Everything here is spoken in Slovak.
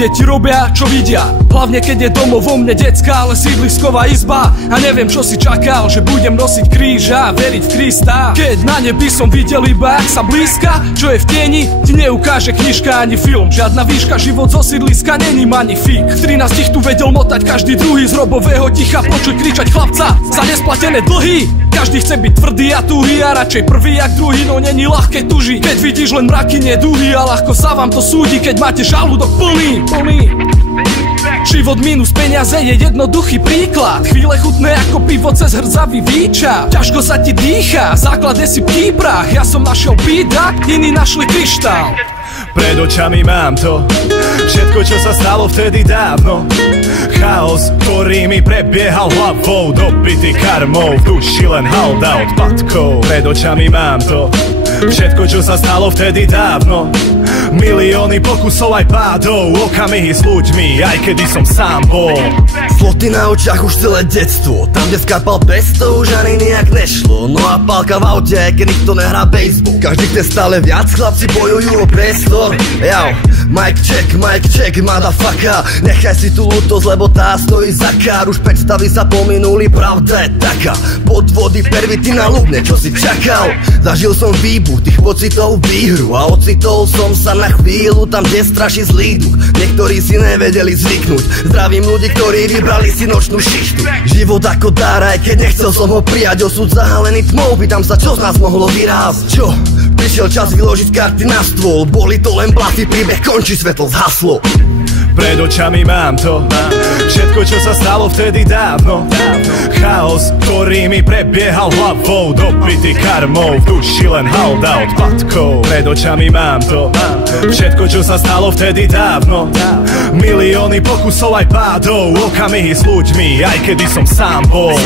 Deti robia, čo vidia, hlavne keď je domov vo mne decka, ale sídlisková izba. A neviem, čo si čakal, že budem nosiť kríž a veriť v Krista. Keď na nebi som videl iba, ak sa blízka, čo je v tieni, ti neukáže knižka ani film. Žiadna výška, život zo sídliska není magnifik. V 13 tu vedel motať každý druhý z robového ticha, počuť kričať chlapca za nesplatené dlhy. Každý chce byť tvrdý a tuhý a radšej prvý jak druhý, no není ľahké tužiť. Keď vidíš len mraky, nie duhy a ľahko sa vám to súdi, keď máte žalúdok plný. Život minus peniaze je jednoduchý príklad. Chvíle chutné ako pivo cez hrdzavý výča. Ťažko sa ti dýcha, základ je si v kýbrach. Ja som našiel bída, iní našli kryštál. Pred očami mám to, všetko čo sa stalo vtedy dávno. Chaos, ktorý mi prebiehal hlavou, dopity karmou, v duši len halda odpadkov. Pred očami mám to, všetko čo sa stalo vtedy dávno. Milióny pokusov aj pádov, okamihy s ľuďmi, aj kedy som sám bol. Sloty na očiach už celé detstvo, tam kde skápal pesto už ani nejak nešlo. No a pálka v aute, keď nikto nehrá baseball. Každý chce stále viac, chlapci bojujú o priestor. Jau, mic check, motherfucker. Nechaj si tú lútosť, lebo tá stojí za kár. Už predstavy sa pominuli, pravda je taká. Podvody, pervity na ľudne, čo si čakal. Zažil som výbuch tých pocitov, výhru a ocitol som sa na chvíľu tam, kde straší zlý duch. Niektorí si nevedeli zvyknúť, zdravím ľudí, ktorí vybrali si nočnú šištu. Život ako dar, aj keď nechcel som ho prijať, osud zahalený tmou. Pýtam sa, čo z nás mohlo vyrásť. Čo? Prišiel čas vyložiť karty na stôl. Boli to len blasy, príbeh končí, svetlo zhaslo. Pred očami mám to, všetko čo sa stalo vtedy dávno. Chaos, ktorý mi prebiehal hlavou, dopity karmou, v duši len halda odpadkov. Pred očami mám to, všetko čo sa stalo vtedy dávno. Milióny pokusov aj pádov, okamihy s ľuďmi, aj kedy som sám bol.